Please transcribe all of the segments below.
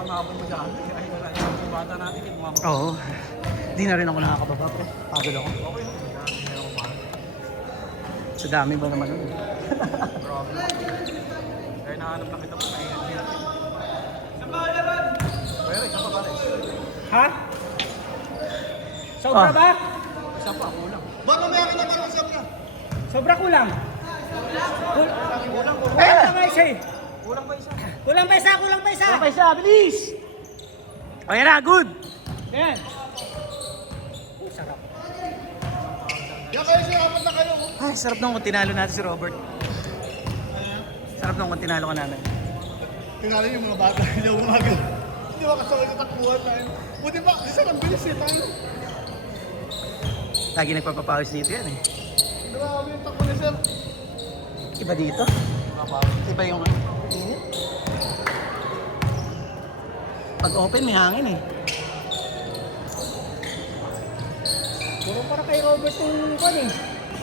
panghabol mo dyan. Ay, wala. Yung bata natin, yung mga Oo. Hindi na rin ako nakakababa, pre. Pagod ako. okay. Hindi ako pa. Sa dami ba naman nun? Grabe. Kaya nahanap na kita po. Pero isa pa pare. Ha? Sobra Ah. ba? Isa pa, kulang. Baka may akin na parang sobra. Sobra kulang. Kulang. Kulang pa isa eh. Kulang pa isa. Kulang pa isa, kulang pa isa. Ano pa isa? Bilis! Okay na, good! Yan. Sarap. Yan kayo siya, apat na kayo. Ay, sarap nung kung tinalo natin si Robert. Sarap nung kung tinalo ka namin. Tingnan yung mga bata, hindi ako umaga. Hindi ako kasaway sa takbuhan tayo. Buti ba, isa ang bilis eh tayo. Lagi nagpapapawis dito yan eh. Grabe yung takbo ni sir. Iba dito? Iba yung init. Pag open may hangin eh. Puro para kay Robert yung kwan eh.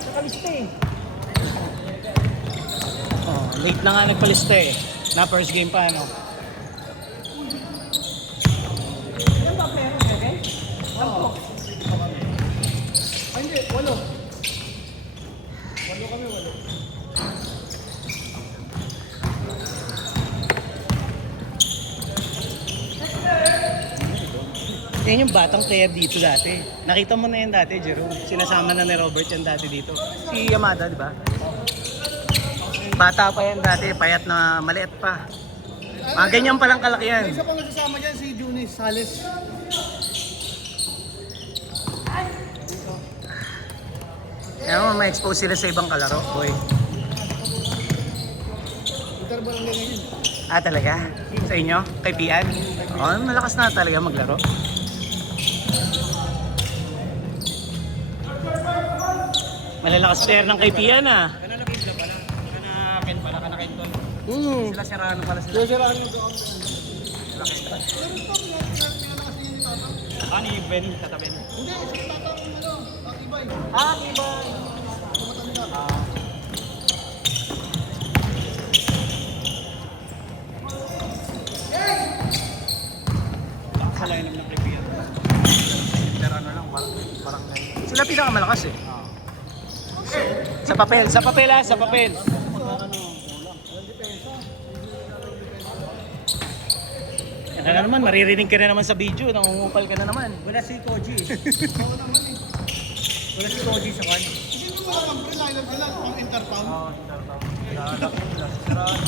Nakalista eh. Oh, late na nga nagpalista eh. Na first game pa ano. Yan ba meron okay? Oo. Ay hindi, walo. Walo kami, walo. Yan yung batang player dito dati. Nakita mo na yan dati, Jerome. Sinasama na ni Robert yan dati dito. Si Yamada, di ba? Bata pa yan dati, payat na maliit pa. Mga ganyan palang kalaki yan. May isa pang nagsasama dyan, si Junis Sales. Kaya mo, ma-expose sila sa ibang kalaro, boy. Interval lang ganyan yun. Ah, talaga? Sa inyo? Kay Pian? Oh, malakas na talaga maglaro. Malalakas player ng kay Pian ah. Kana na Pizza pala. Kana Ken pala, kana Kenton. Hmm. Sila Serrano pala sila. Kaya sila ang doon. Sila Kenton. Pinala kasi yung tatang. Ah, ni Benny, tatabi. Hindi, si tatang, ano, Akibay. Ah, iba. Matanda. Sa lineup ng Pipian. Serrano lang, parang ganyan. Sila pinakamalakas eh. Sa papel, sa papel ah, sa papel. Yan na naman, maririnig ka na naman sa video, nangungupal ka na naman. Wala si Koji eh. Wala si Koji sa kwan. Hindi mo mga kampre, lineup nila, pang interpound. Oo, Intertown. Lalak, sila si Serrano.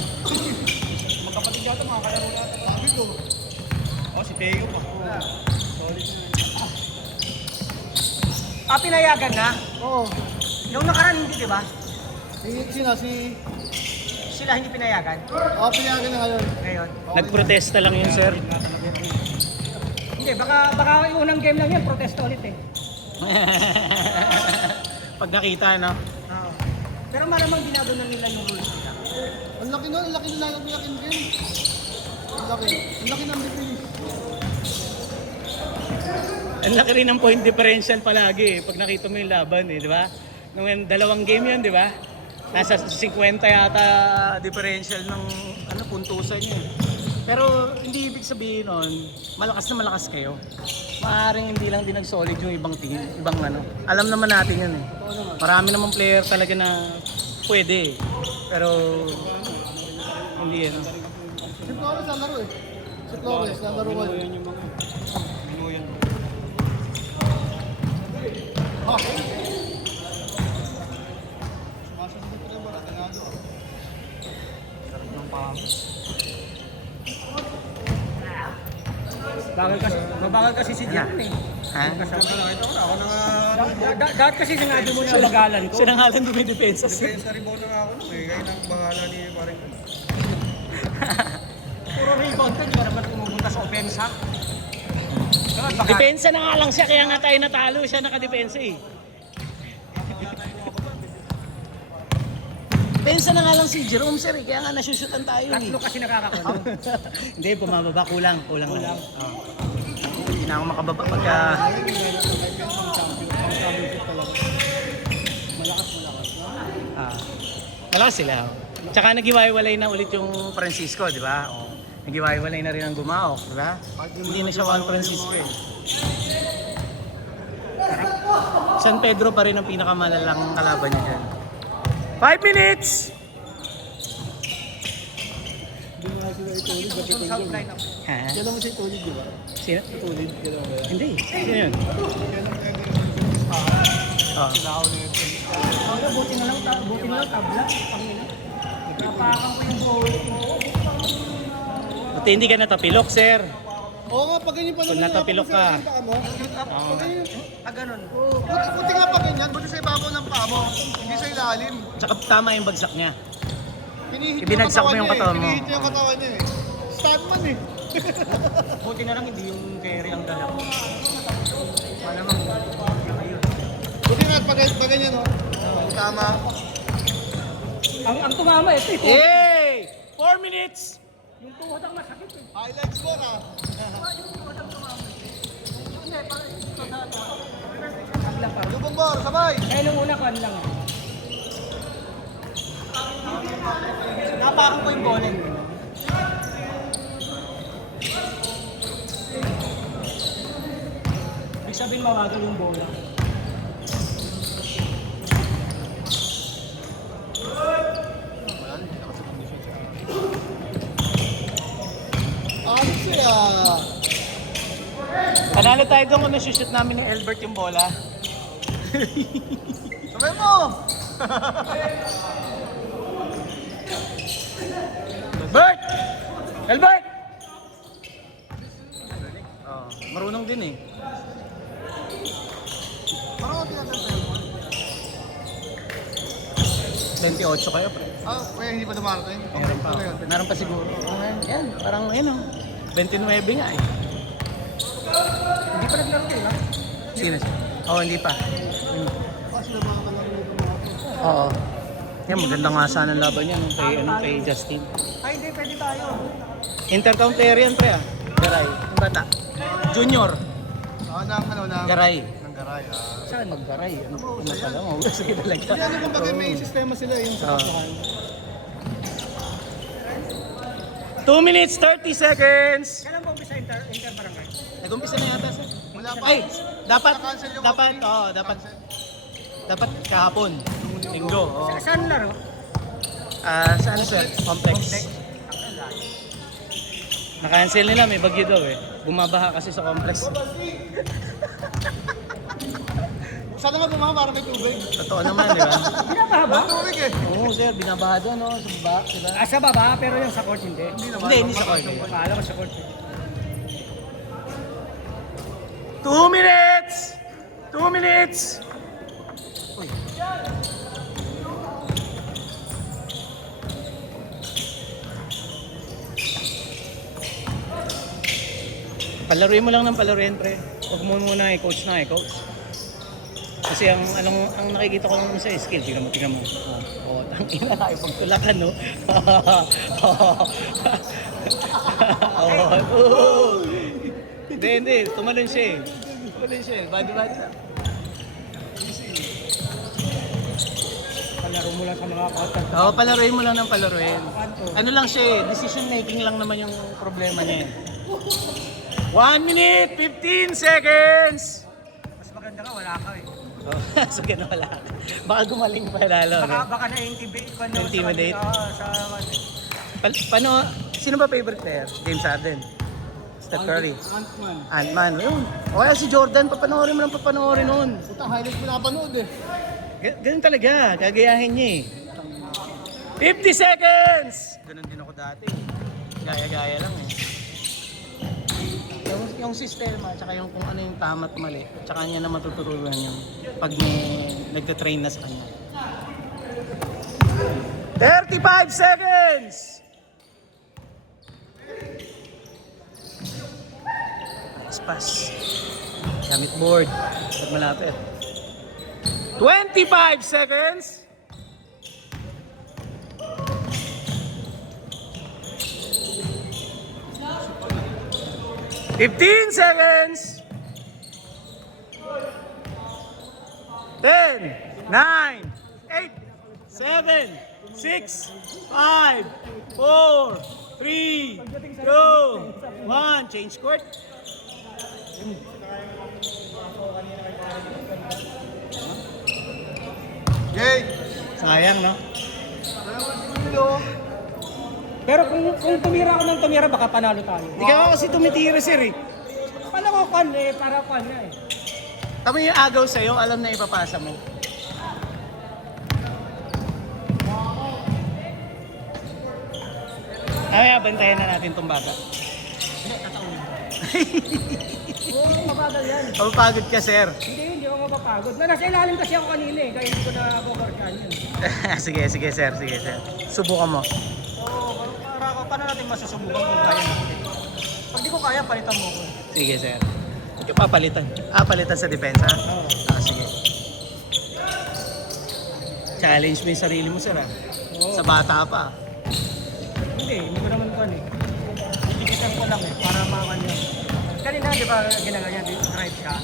Magkapatid yata, mga kalaro natin. Sabi ko, Oh, si Teo pa. Solid na. Ah, pinayagan na? oo. Yung nakaraan hindi, di ba? Si Sila hindi pinayagan. pinayagan na ngayon. Ngayon. Nagprotesta lang yun, sir. Hindi, baka yung unang game lang yan, protesta ulit eh. Pag nakita, no? Oo. Pero maramang ginagawa na nila yung rules nila. Ang laki nun, ang laki ng lineup nila Ken Ken. Ang laki ng defense. Ang laki rin ng point differential palagi eh, pag nakita mo yung laban eh, di ba? Nung dalawang game yun, di ba? Nasa 50 yata differential ng puntusan yun. Pero hindi ibig sabihin nun, malakas na malakas kayo. Maaaring hindi lang din nag-solid yung ibang team, ibang ano. Alam naman natin yun eh. Marami namang player talaga na pwede eh. Pero hindi ano. Si Flores nalaro eh. Si Flores nalaro ko. Yan yung mga. Minuyan. Sumasagot na ba? Ratanado. Sarap ng pahamos. Mabagal kasi si Jan eh. Ha? Ako na nga. Dahil kasi sinabi mo na bagalan ko. Sinangalan dumidepensa Sa rebound na nga ako nung eh. Kaya nang bahala ni Paring. Puro rebound ka, di ba dapat pumupunta sa opensa? Baka, Depensa na nga lang siya, kaya nga tayo natalo. Siya nakadepensa eh. Depensa na nga lang si Jerome, sir eh. Kaya nga nasushutan tayo eh. tatlo kasi nakakakulong. Hindi, bumababa. Kulang. Kulang. Oh. Hindi na ako makababa pagka... Malakas sila. Oh. Tsaka naghiwalay na ulit yung Francisco, di ba? Oh. Nag-iwalay na rin ang Gumao, di ba? Hindi na siya Juan Francisco eh. San Pedro pa rin ang pinakamalalang kalaban niya dyan. 5 minutes! Hindi mo nga sila itulid, ba't itulid? Ha? Yan naman siya itulid, di ba? Sino? Itulid, gano'n ba yan? Hindi. Sino yun? Oh. Buti na lang tabla. Napakan ko yung bowling. Buti hindi ka natapilok, sir. Oo nga, pag ganyan pa Kung natapilok ka. Oo. Ganun. Buti nga pag ganyan, buti sa ibabaw ng paa mo, hindi sa ilalim. Tsaka tama yung bagsak niya. Pinihit Ibinagsak mo yung katawan mo. Pinihit niya yung katawan niya eh. Stuntman eh. Buti na lang hindi yung carry ang dala ko. Malamang ayun. Buti nga pag ganyan no. Tama. Ang tumama, ito. Hey! 4 minutes! Yung tuhod ang masakit eh. Highlight score ah. Tabla pa. Yung bumbor, sabay. Kaya nung una, kwan lang. Napakan ko yung bowling. Ibig sabihin mawagal yung bola. Ano siya? Panalo tayo doon kung nasushoot namin ni Albert yung bola. Sabay mo. Albert! Albert! Oh, marunong din eh. Parang tinatantay mo. 28 kayo, pre. Ah, kaya hindi pa dumarating. Meron pa. Meron pa siguro. Oh, yan, parang yun oh. 29 nga eh. Hindi pa naglaro eh, ha? Sino siya? Oo, hindi pa. Kasi naman ka lang nito mga Oo. Yan, maganda nga sana ang laban niya no, kay Justin. Ay, hindi, pwede tayo. Intercounter yan, pre ah. Garay. Yung bata. Junior. ng Garay. ng garay. Saan maggaray? Ano pala mo? Sige talaga. Hindi, ano kung bagay may sistema sila yung sa kasuhan. 2 minutes, 30 seconds! Kailan ba umpisa inter barangay? Nag-umpisa na yata sir. Wala pa. Ay, dapat, Na-cancel yung dapat, opening. oo, dapat kahapon. Linggo, oo. Saan laro? Saan sir? Complex. Na-cancel nila, may bagyo daw eh. Bumabaha kasi sa complex. Sana nga bumama para may tubig. Totoo naman, di ba? Binabaha ba? May tubig eh. Oo sir, binabaha doon, no? Sa baba, diba? Sa baba, pero yung sa court hindi. Hindi naman. Hindi sa court. Akala ko sa court. 2 minutes! 2 minutes! Palaruin mo lang ng palaruin, pre. Huwag mo muna i-coach na i-coach. Kasi ang nakikita ko lang sa skill, tingnan mo. Oh, tangina na, ipagtulakan, no? Oh. Hindi, tumalon siya eh. Body na. Palaro mo lang sa mga court. Oo, palaruin mo lang ng palaruin. Ano lang siya eh, decision making lang naman yung problema niya eh. 1 minute, 15 seconds! Mas maganda ka, wala ka eh. Oh, so ganun wala. Baka gumaling pa lalo. No? Baka na-intimidate ka na Intimidate? sa Paano, sino ba favorite player? James Harden? Steph Curry? Ant-Man. Ant-Man, yun. O kaya si Jordan, papanoorin mo lang nun. Puta, highlights mo napanood eh. Ganun talaga, gagayahin niya eh. 50 seconds! Ganun din ako dati. Gaya-gaya lang eh. Yung sistema, tsaka yung kung ano yung tama at mali, tsaka niya na matuturuan yung pag nagtatrain na sa kanya. 35 seconds! Pass. Gamit board. Pag malapit. 25 seconds! Fifteen seconds. 10, 9, 8, 7, 6, 5, 4, 3, 2, 1, change court. Jay! Sayang, no? Pero kung tumira ako ng tumira, baka panalo tayo. Hindi ka kasi tumitira, sir, eh. Paano ko kan eh, para kan na eh. Tama yung agaw sa'yo, alam na ipapasa mo. Ay, bantayan na natin tong bata. Hindi, tataunin ko. Oo, mabagal yan. Mapapagod ka, sir. Hindi ako mapapagod. Nasa ilalim kasi ako kanina eh, kaya hindi ko na coverkan yun. Sige, sir. Sige, sir. Subukan mo. Oo, paano natin masusubukan kung kaya natin? Pag di ko kaya, palitan mo ko. Sige, sir. Ikaw papalitan. Palitan sa depensa? Oo. Sige. Challenge mo yung sarili mo, sir, ah. Oo. Sa bata pa. Hindi ko naman kan eh. Tikitan ko lang para makan yun. Kanina, di ba, ginagawa drive ka?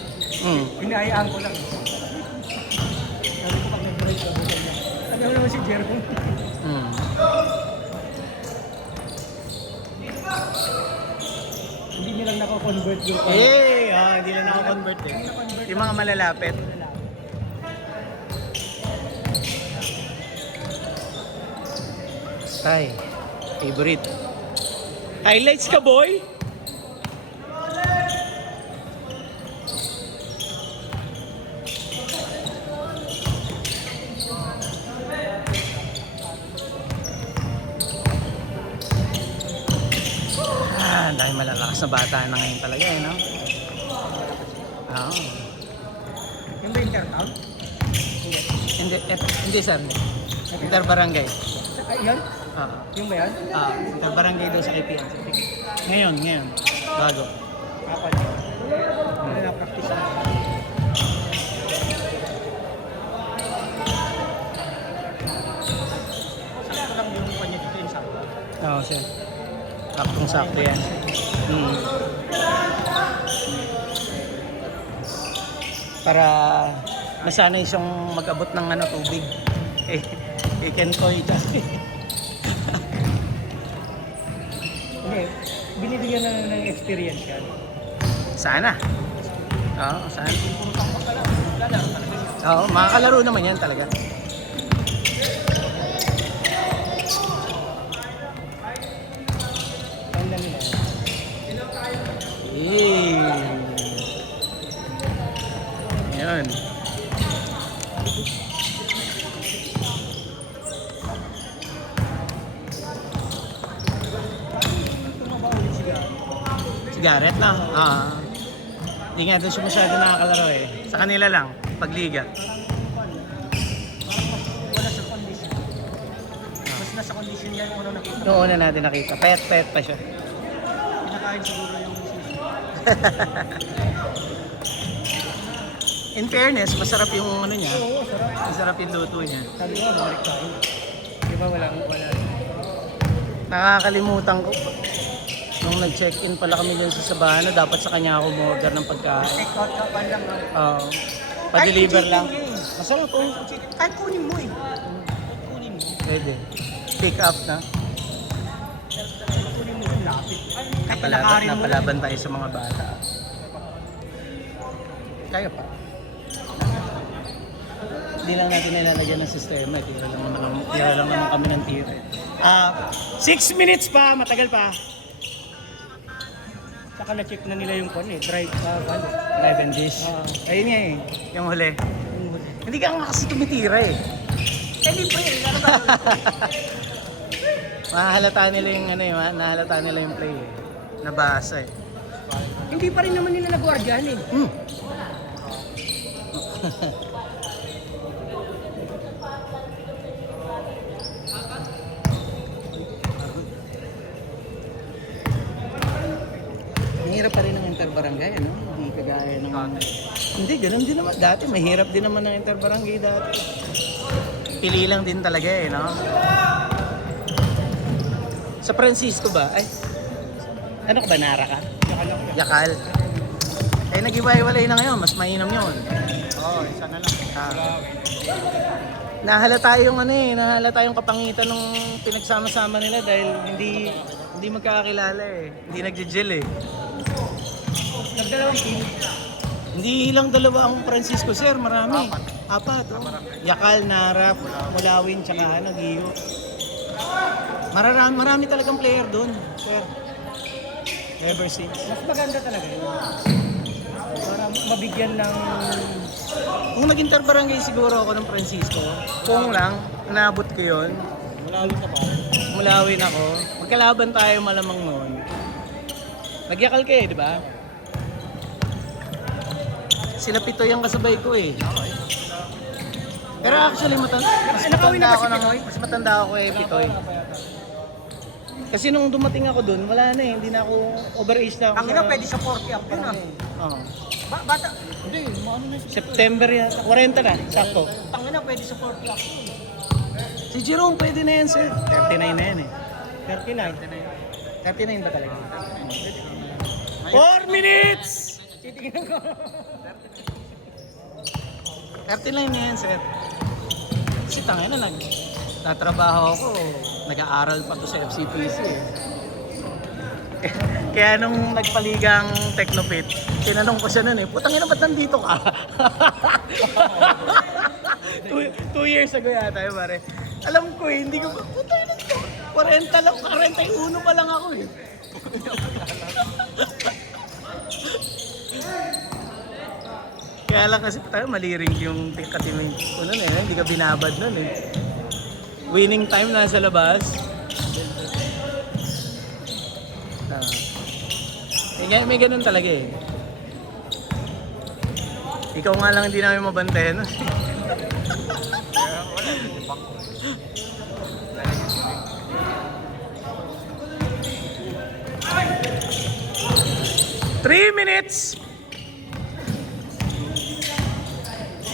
Hinahayaan ko lang. Sabi ko pag nag-drive ka, bukan niya. Sabi ko naman si Jerome. Hindi nilang nako-convert yung kan. Hindi lang nako-convert eh. Yung mga malalapit. Ay, favorite. Highlights ka, boy? Ang dahil malalakas na bata na ngayon talaga eh, no? Oo. Yung ba intertown? Hindi sir. Interbarangay. Ay, yan? Oo. Yung ba yan? Interbarangay daw sa KPN. Ngayon. Bago. Ako na. Wala na practice na. Sakto lang yung kanya dito yung sakto. Oo, sir. Saktong sakto yan. Para masanay siyang mag-abot ng tubig. Ikentoy dyan. Hindi, binibigyan na ng experience yan. Sana. Oo, sana. Puro tambak ka lang. Lalaro talaga yun. Oo, makakalaro naman yan talaga. Ang dami na. Yan. Sigaret lang. Hindi nga doon siya masyado nakakalaro eh. Sa kanila lang, pagliga. Wala sa condition. Mas nasa condition yan kung ano nakita. Noong una natin nakita, payat-payat pa siya. Pinakain siguro yung susi. In fairness, masarap yung niya. Oo, sarap. Masarap yung luto niya. Sabi ko, bumalik tayo. Di ba wala. Nakakalimutan ko. Nung nag-check-in pala kami dun sa Sabana, dapat sa kanya ako umorder ng pagkain. Take out ka pa lang. Oo. Pa-deliver lang. Masarap po. Kahit kunin mo eh. Kahit kunin mo. Pwede. Pick up na. Kunin mo yung lapit. Kahit pinakarin mo lang. Napalaban tayo sa mga bata. Kaya pa. Hindi lang natin nilalagyan ng sistema. Tira lang naman kami ng tira. 6 minutes pa, matagal pa. Saka na-check na nila yung kon eh, drive Drive and dish. Ayun nga eh, yung huli. Hindi ka nga kasi tumitira eh. Eh, libre eh. Ano ba? Mahalata nila yung nahalata nila yung play eh. Nabasa eh. Hindi pa rin naman nila nagwardyan eh. Mahirap pa rin ang interbarangay, ano? Hindi kagaya ng... Hindi, ganun din naman. Dati, mahirap din naman ang interbarangay dati. Pili lang din talaga eh, no? Sa Francisco ba? Ay, ano ka ba, Nara ka? Yakal. Eh, nag-iwalay na ngayon. Mas mainam yun. Oo, isa na lang. Nahalata yung nahalata yung kapangitan ng pinagsama-sama nila dahil hindi Hindi magkakakilala eh. Hindi nagje-gel eh. Nagdalawang team. Hindi lang dalawa ang Francisco, sir. Marami. Apat. Oh. Yakal, Narap, Mulawin, tsaka Giho. Marami talagang player doon, sir. Ever since. Mas maganda talaga yun. Para mabigyan ng... Kung nag-interbarangay siguro ako ng Francisco, kung lang, naabot ko yun. Malawin ka pa. Mulawin ako. Magkalaban tayo malamang noon. Nagyakal ka eh, di ba? Sila pito yung kasabay ko eh. Pero actually, mas Nakawin na ba si Pitoy? Mas matanda ako eh, Pitoy. Kasi nung dumating ako dun, wala na eh. Hindi na ako overage na ako. Ang ina, pwede sa 40 up yun ah. Oo. Bata, Hindi, maano na yun. September yata. 40 na, sakto. ang ina, pwede sa 40 up. Si Jerome, pwede na yan, sir. 39 na yan eh. 39. 39 ba talaga? 4 minutes! Titignan ko. 39 na yan, sir. Kasi tangin na, nagtatrabaho ako. Nag-aaral pa to sa FCPC eh. Kaya nung nagpaligang Technopit, tinanong ko siya nun eh, putang ina ba't nandito ka? 2 years ago yata yun, pare. Alam ko eh, hindi ko, putang ina to. 40 lang, 41 pa lang ako eh. Kaya lang kasi tayo maliring yung katimin ko nun eh, hindi ka binabad nun eh. Winning time na sa labas. May ganun talaga eh. Ikaw nga lang hindi namin mabantayan. Three minutes!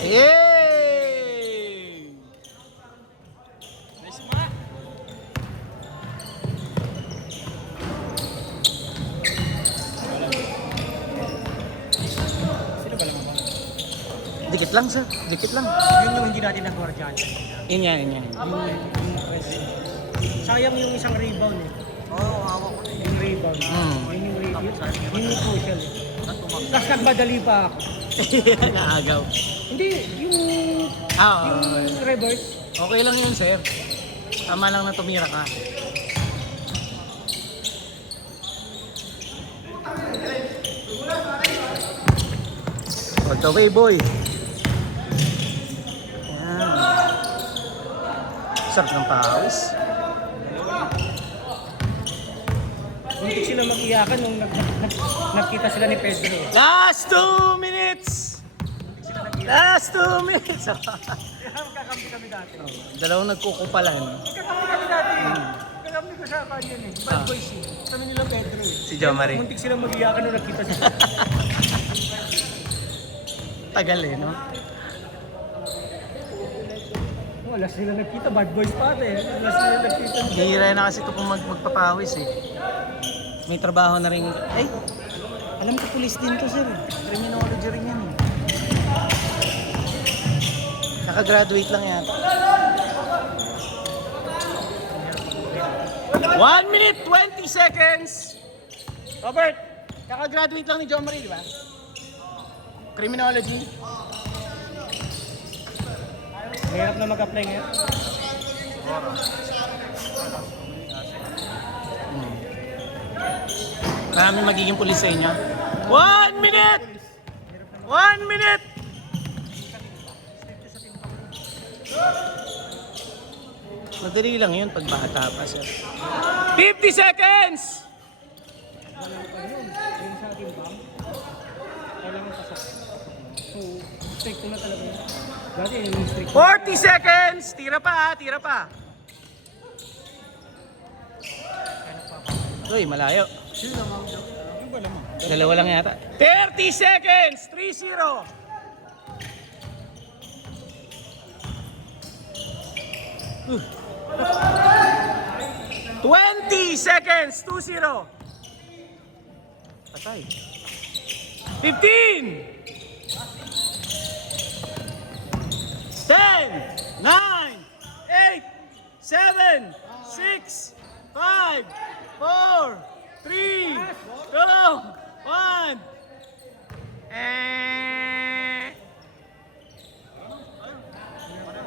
Yay! Dikit lang, sir. Dikit lang. Yun yung hindi natin nagawa dyan. Yun yan. Sayang yung isang rebound eh. Oo, hawak ko. Yung rebound. Yun yung rebound. Yun yung crucial eh. Tapos nagmadali pa ako. Naagaw. Hindi, yung reverse. Okay lang yun, sir. Tama lang na tumira ka. Pag the way, boy. Ayan. Sarap ng pawis. Hindi sila mag-iyakan nung nagkita sila ni Pedro. Last 2 minutes! Last 2 minutes! Magkakampi kami dati. Dalawang nagkukupalan. Magkakampi kami dati. Magkakampi ko sa kanya eh. Bad boys eh. Sabi nila Pedro eh. Si Jo Marie. Muntik sila mag-iyakan nung nagkita sila. Tagal eh, no? Wala sila nagkita. Bad boys pa ate. Wala sila nagkita. Hihira na kasi ito kung magpapawis eh. May trabaho na rin. Ay! Alam ko police din to, sir. Criminology rin yan eh. Nakagraduate lang yata. 1 minute, 20 seconds! Robert, kakagraduate lang ni Jo Marie, di ba? Criminology. Mahirap na mag-apply ngayon. Maraming magiging pulis sa inyo. 1 minute! 1 minute! Madali lang yun pag bata pa, sir. 50 seconds! Yung sa ating bang, kailangan pasok. So, strict ko na talaga yun. Dati yung strict. 40 seconds! Tira pa, tira pa. Uy, malayo. Dalawa lang yata. 30 seconds! 3-0! Uh. 20 seconds! 2-0! Patay. 15! 10, 9, 8, 7, 6, 5, 4, 3, 2,